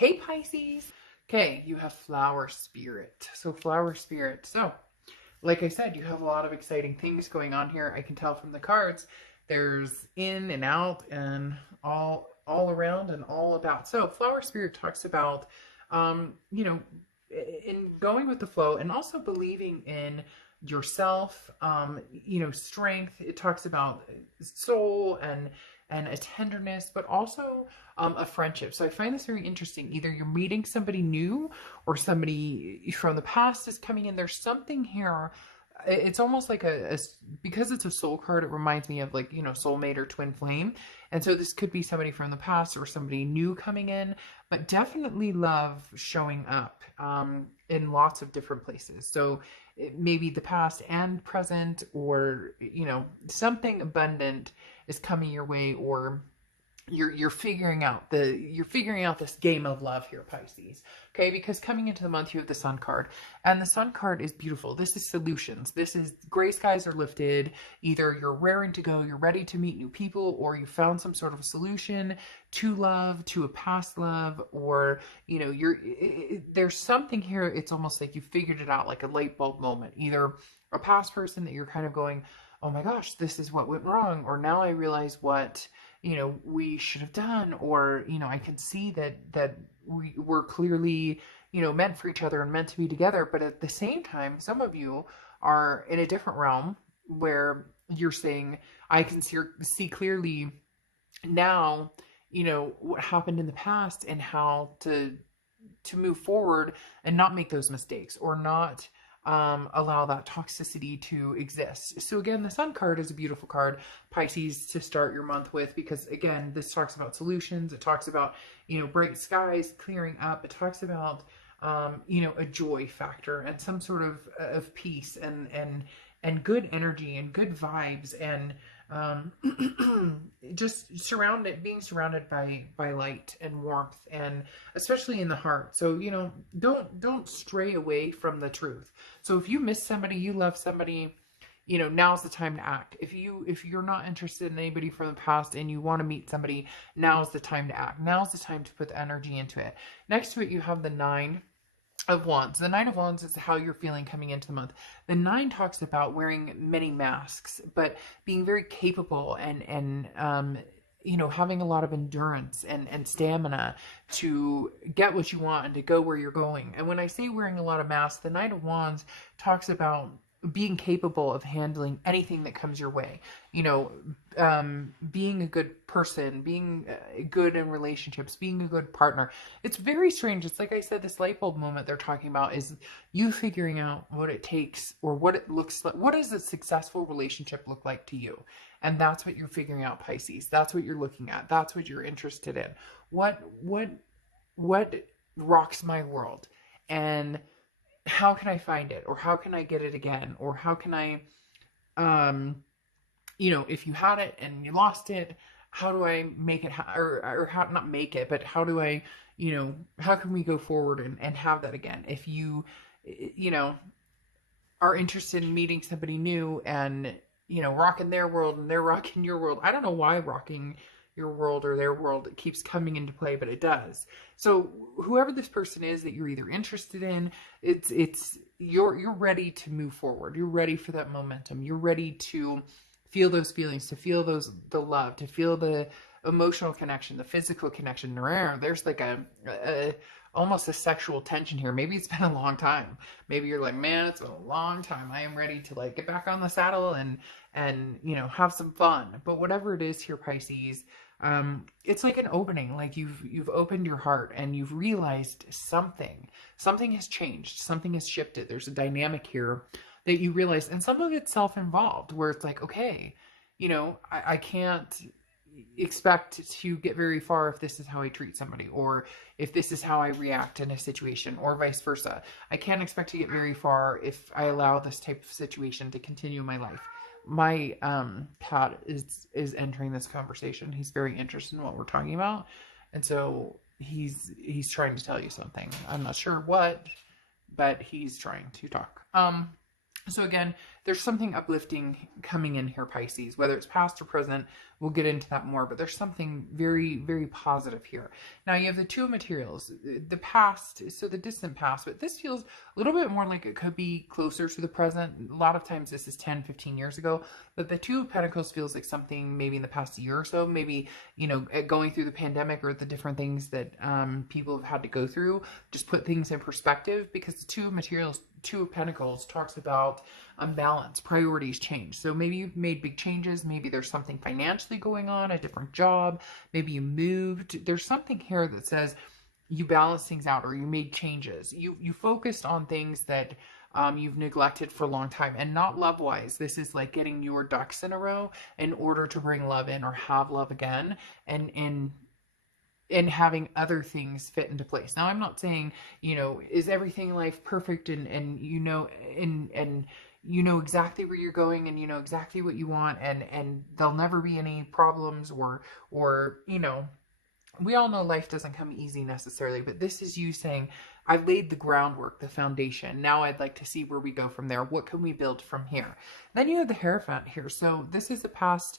Hey Pisces. Okay, you have flower spirit. So flower spirit. So, like I said, you have a lot of exciting things going on here. I can tell from the cards. There's in and out and all around and all about. So, flower spirit talks about you know, in going with the flow and also believing in yourself, strength. It talks about soul and a tenderness, but also a friendship. So I find this very interesting. Either you're meeting somebody new or somebody from the past is coming in. There's something here. It's almost like because it's a soul card, it reminds me of like, soulmate or twin flame. And so this could be somebody from the past or somebody new coming in, but definitely love showing up in lots of different places. So maybe the past and present, or, something abundant is coming your way, or you're figuring out this game of love here, Pisces. Okay, because coming into the month you have the Sun card, and the Sun card is beautiful. This is solutions. This is gray skies are lifted. Either you're raring to go, you're ready to meet new people, or you found some sort of a solution to love, to a past love, or there's something here. It's almost like you figured it out, like a light bulb moment. Either a past person that you're kind of going, oh my gosh, this is what went wrong, or now I realize what we should have done, or I can see that we were clearly meant for each other and meant to be together. But at the same time, some of you are in a different realm where you're saying, I can see clearly now what happened in the past and how to move forward and not make those mistakes, or not allow that toxicity to exist. So again, the Sun card is a beautiful card, Pisces, to start your month with, because again, this talks about solutions. It talks about, bright skies, clearing up. It talks about, a joy factor and some sort of peace and good energy and good vibes, and just being surrounded by light and warmth, and especially in the heart. So don't stray away from the truth. So if you miss somebody, you love somebody, now's the time to act. If you're not interested in anybody from the past and you want to meet somebody, now's the time to act. Now's the time to put the energy into it. Next to it, you have the Nine of Wands. The Nine of Wands is how you're feeling coming into the month. The Nine talks about wearing many masks, but being very capable and having a lot of endurance and stamina to get what you want and to go where you're going. And when I say wearing a lot of masks, the Knight of Wands talks about being capable of handling anything that comes your way. Being a good person, being good in relationships, being a good partner. It's very strange. It's like I said, this light bulb moment they're talking about is you figuring out what it takes, or what it looks like. What does a successful relationship look like to you? And that's what you're figuring out, Pisces. That's what you're looking at. That's what you're interested in. What rocks my world? And how can I find it? Or how can I get it again? Or how can I, if you had it and you lost it, how do I make it, or how, not make it, but how do I, how can we go forward and have that again? If you, are interested in meeting somebody new and, rocking their world and they're rocking your world. I don't know why rocking your world or their world keeps coming into play, but it does. So whoever this person is that you're either interested in, you're ready to move forward. You're ready for that momentum. You're ready to feel those feelings, to feel the love, to feel the emotional connection, the physical connection. There's like almost a sexual tension here. Maybe it's been a long time. Maybe you're like, man, it's been a long time. I am ready to like get back on the saddle and have some fun. But whatever it is here, Pisces, it's like an opening. Like you've opened your heart and you've realized something has changed. Something has shifted. There's a dynamic here that you realize, and some of it's self-involved, where it's like, okay, I can't expect to get very far if this is how I treat somebody, or if this is how I react in a situation, or vice versa. I can't expect to get very far if I allow this type of situation to continue in my life. My cat is entering this conversation. He's very interested in what we're talking about, and so he's trying to tell you something. I'm not sure what, but he's trying to talk. So again, there's something uplifting coming in here, Pisces, whether it's past or present. We'll get into that more, but there's something very, very positive here. Now you have the two of materials, the past, so the distant past, but this feels a little bit more like it could be closer to the present. A lot of times this is 10, 15 years ago, but the two of pentacles feels like something maybe in the past year or so, maybe, you know, going through the pandemic or the different things that people have had to go through, just put things in perspective, because the two of materials, two of pentacles talks about unbalance, priorities change. So maybe you've made big changes. Maybe there's something financially going on, a different job. Maybe you moved. There's something here that says you balance things out, or you made changes. You focused on things that you've neglected for a long time, and not love-wise. This is like getting your ducks in a row in order to bring love in or have love again, and having other things fit into place. Now, I'm not saying, you know, is everything in life perfect and you know, and you know exactly where you're going and you know exactly what you want and there'll never be any problems or, you know, we all know life doesn't come easy necessarily, but this is you saying, I've laid the groundwork, the foundation. Now I'd like to see where we go from there. What can we build from here? Then you have the Hierophant here. So this is the past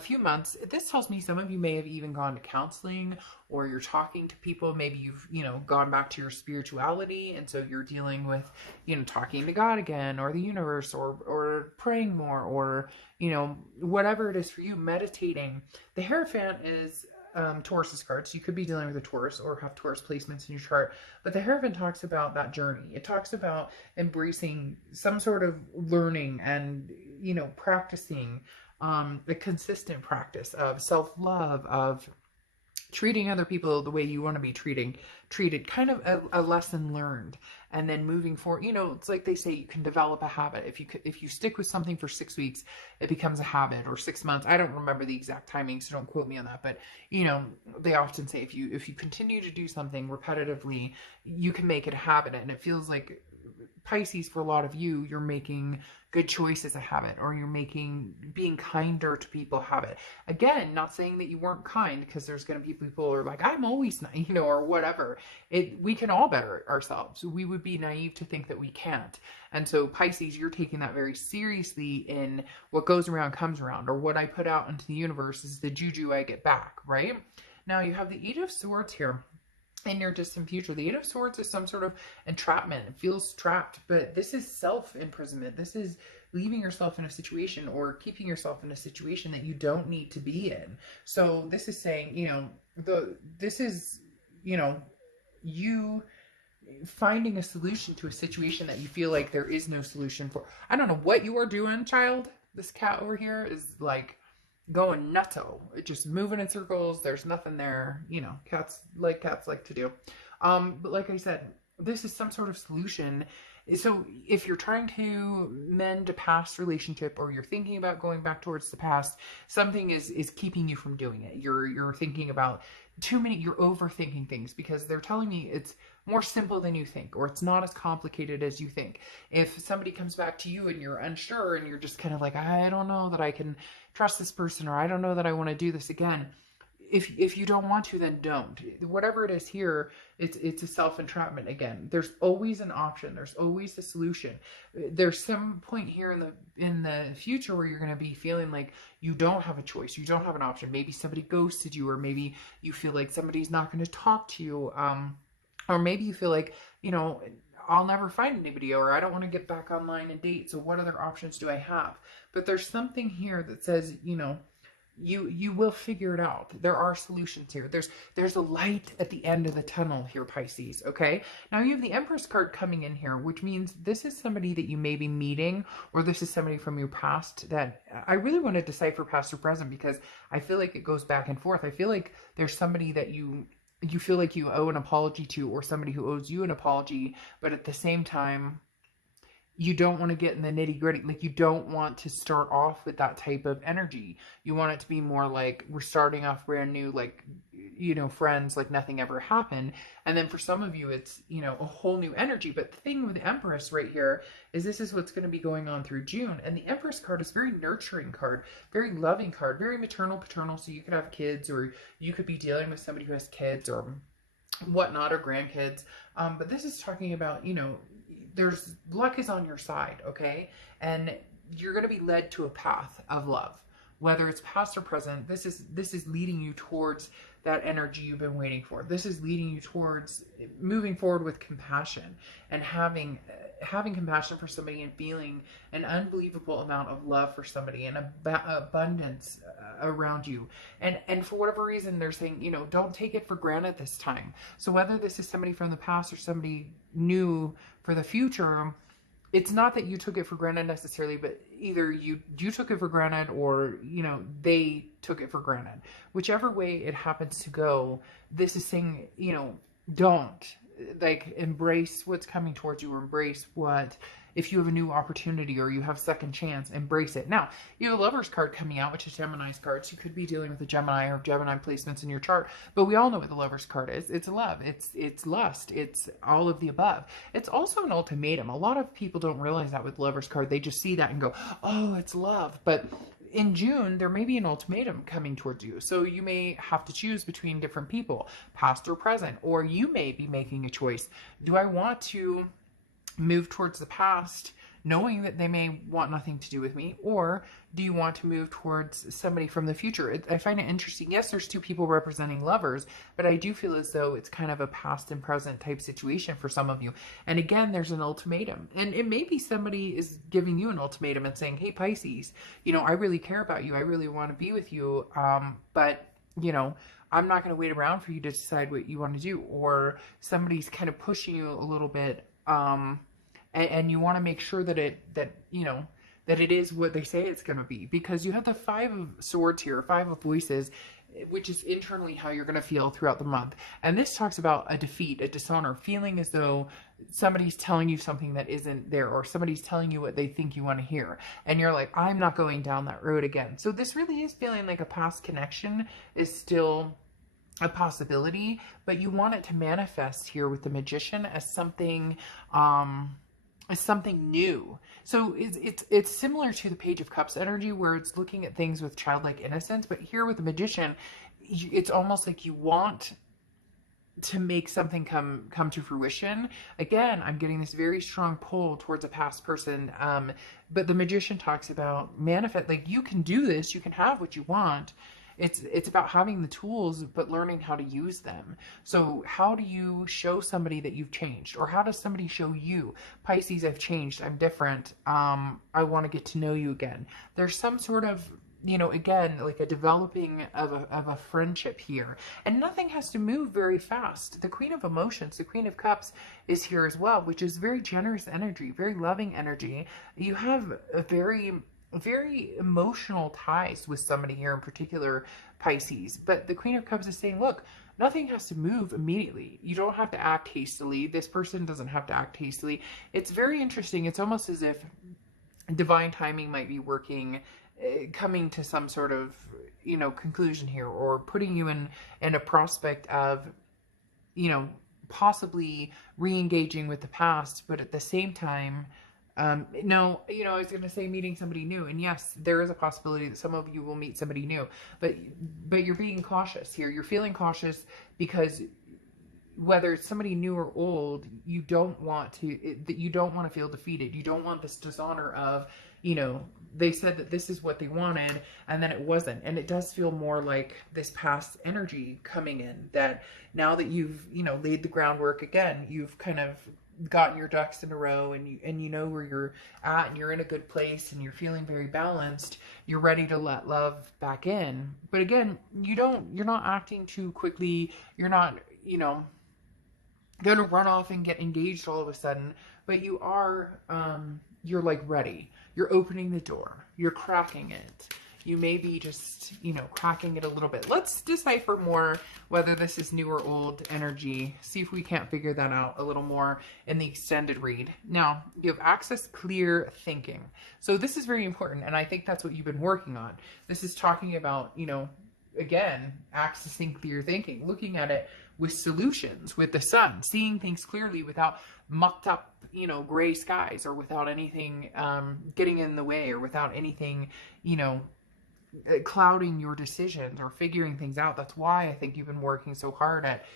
few months. This tells me some of you may have even gone to counseling, or you're talking to people. Maybe you've, you know, gone back to your spirituality. And so you're dealing with, you know, talking to God again, or the universe, or praying more, or, you know, whatever it is for you, meditating. The Hierophant is Taurus's cards. You could be dealing with a Taurus or have Taurus placements in your chart, but the Hierophant talks about that journey. It talks about embracing some sort of learning and, you know, practicing a consistent practice of self-love, of treating other people the way you want to be treated, kind of a lesson learned, and then moving forward. You know, it's like they say, you can develop a habit. If you stick with something for 6 weeks, it becomes a habit, or 6 months. I don't remember the exact timing, so don't quote me on that. But, you know, they often say if you continue to do something repetitively, you can make it a habit. And it feels like, Pisces, for a lot of you, you're making good choices a habit, or you're making being kinder to people a habit. Again, not saying that you weren't kind, because there's going to be people who are like, I'm always nice, you know, or whatever. We can all better ourselves. We would be naive to think that we can't. And so Pisces, you're taking that very seriously in what goes around comes around, or what I put out into the universe is the juju I get back, right? Now you have the Eight of Swords here. In your distant future, the Eight of Swords is some sort of entrapment. It feels trapped, but this is self-imprisonment. This is leaving yourself in a situation, or keeping yourself in a situation that you don't need to be in. So this is saying, you know, this is, you know, you finding a solution to a situation that you feel like there is no solution for. I don't know what you are doing, child. This cat over here is like going nutso, just moving in circles. There's nothing there, you know, cats like to do. But like I said, this is some sort of solution. So if you're trying to mend a past relationship, or you're thinking about going back towards the past, something is keeping you from doing it. You're thinking about you're overthinking things, because they're telling me it's more simple than you think, or it's not as complicated as you think. If somebody comes back to you and you're unsure, and you're just kind of like, I don't know that I can trust this person, or I don't know that I want to do this again. If you don't want to, then don't. Whatever it is here, it's a self-entrapment again. There's always an option. There's always a solution. There's some point here in the future where you're going to be feeling like you don't have a choice. You don't have an option. Maybe somebody ghosted you, or maybe you feel like somebody's not going to talk to you. Or maybe you feel like, you know, I'll never find anybody, or I don't want to get back online and date. So what other options do I have? But there's something here that says, you know, you will figure it out. There are solutions here. There's a light at the end of the tunnel here, Pisces. Okay. Now you have the Empress card coming in here, which means this is somebody that you may be meeting, or this is somebody from your past that I really want to decipher past or present, because I feel like it goes back and forth. I feel like there's somebody that you feel like you owe an apology to, or somebody who owes you an apology, but at the same time, you don't want to get in the nitty gritty. Like, you don't want to start off with that type of energy. You want it to be more like we're starting off brand new, like, you know, friends, like nothing ever happened. And then for some of you, it's, you know, a whole new energy. But the thing with the Empress right here is this is what's going to be going on through June. And the Empress card is very nurturing card, very loving card, very maternal, paternal. So you could have kids, or you could be dealing with somebody who has kids or whatnot, or grandkids. But this is talking about, you know, luck is on your side, okay? And you're going to be led to a path of love, whether it's past or present. This is leading you towards that energy you've been waiting for. This is leading you towards moving forward with compassion and having compassion for somebody and feeling an unbelievable amount of love for somebody and abundance around you. And for whatever reason, they're saying, you know, don't take it for granted this time. So whether this is somebody from the past or somebody new for the future, it's not that you took it for granted necessarily, but either you took it for granted or, you know, they took it for granted. Whichever way it happens to go, this is saying, you know, don't, like, embrace what's coming towards you, or embrace what, if you have a new opportunity or you have second chance, embrace it. Now, you have a Lover's card coming out, which is Gemini's cards. You could be dealing with a Gemini or Gemini placements in your chart, but we all know what the Lover's card is. It's love. It's lust. It's all of the above. It's also an ultimatum. A lot of people don't realize that with the Lover's card. They just see that and go, oh, it's love. But in June, there may be an ultimatum coming towards you. So you may have to choose between different people, past or present, or you may be making a choice. Do I want to move towards the past, knowing that they may want nothing to do with me, or do you want to move towards somebody from the future? I find it interesting. Yes, there's two people representing lovers, but I do feel as though it's kind of a past and present type situation for some of you. And again, there's an ultimatum, and it may be somebody is giving you an ultimatum and saying, hey, Pisces, you know, I really care about you. I really want to be with you. But you know, I'm not going to wait around for you to decide what you want to do. Or somebody's kind of pushing you a little bit, and you want to make sure that it is what they say it's going to be, because you have the Five of Swords here, Five of Voices, which is internally how you're going to feel throughout the month. And this talks about a defeat, a dishonor, feeling as though somebody's telling you something that isn't there, or somebody's telling you what they think you want to hear. And you're like, I'm not going down that road again. So this really is feeling like a past connection is still a possibility, but you want it to manifest here with the Magician as something new. So it's similar to the Page of Cups energy, where it's looking at things with childlike innocence, but here with the Magician, it's almost like you want to make something come to fruition. Again, I'm getting this very strong pull towards a past person, but the Magician talks about manifest, like you can do this, you can have what you want. It's about having the tools, but learning how to use them. So how do you show somebody that you've changed? Or how does somebody show you, Pisces, I've changed, I'm different, I want to get to know you again. There's some sort of, you know, again, like a developing of a friendship here. And nothing has to move very fast. The Queen of Emotions, the Queen of Cups is here as well, which is very generous energy, very loving energy. You have a very emotional ties with somebody here, in particular Pisces. But the Queen of Cups is saying, look, nothing has to move immediately. You don't have to act hastily. This person doesn't have to act hastily. It's very interesting. It's almost as if divine timing might be working, coming to some sort of, you know, conclusion here, or putting you in a prospect of, you know, possibly re-engaging with the past, but at the same time, no, you know, I was going to say meeting somebody new, and yes, there is a possibility that some of you will meet somebody new, but you're being cautious here. You're feeling cautious because whether it's somebody new or old, you don't want to feel defeated. You don't want this dishonor of, you know, they said that this is what they wanted and then it wasn't. And it does feel more like this past energy coming in, that now that you've, you know, laid the groundwork again, you've kind of gotten your ducks in a row, and you know where you're at, and you're in a good place, and you're feeling very balanced. You're ready to let love back in. But again, you're not acting too quickly. You're not, you know, going to run off and get engaged all of a sudden, but you are, you're like ready. You're opening the door. You're cracking it. You may be just, you know, cracking it a little bit. Let's decipher more whether this is new or old energy. See if we can't figure that out a little more in the extended read. Now, you have access clear thinking. So this is very important, and I think that's what you've been working on. This is talking about, you know, again, accessing clear thinking, looking at it with solutions, with the sun, seeing things clearly without mucked up, you know, gray skies, or without anything getting in the way, or without anything, you know, clouding your decisions or figuring things out. That's why I think you've been working so hard at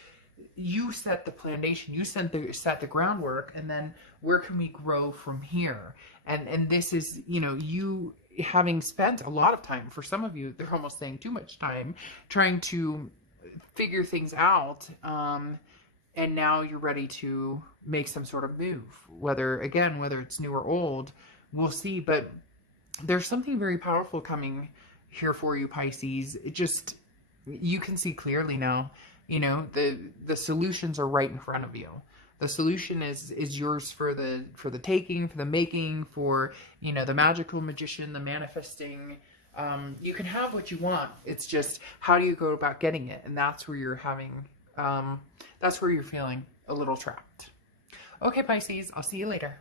you set the foundation, you set the groundwork, and then where can we grow from here? And this is, you know, you having spent a lot of time, for some of you, they're almost saying too much time, trying to figure things out, and now you're ready to make some sort of move, whether it's new or old, we'll see. But there's something very powerful coming here for you, Pisces. It just, you can see clearly now. You know, the solutions are right in front of you. The solution is yours for the taking, for the making, for, you know, the magical magician, the manifesting. You can have what you want. It's just, how do you go about getting it? And that's where you're having, that's where you're feeling a little trapped. Okay, Pisces, I'll see you later.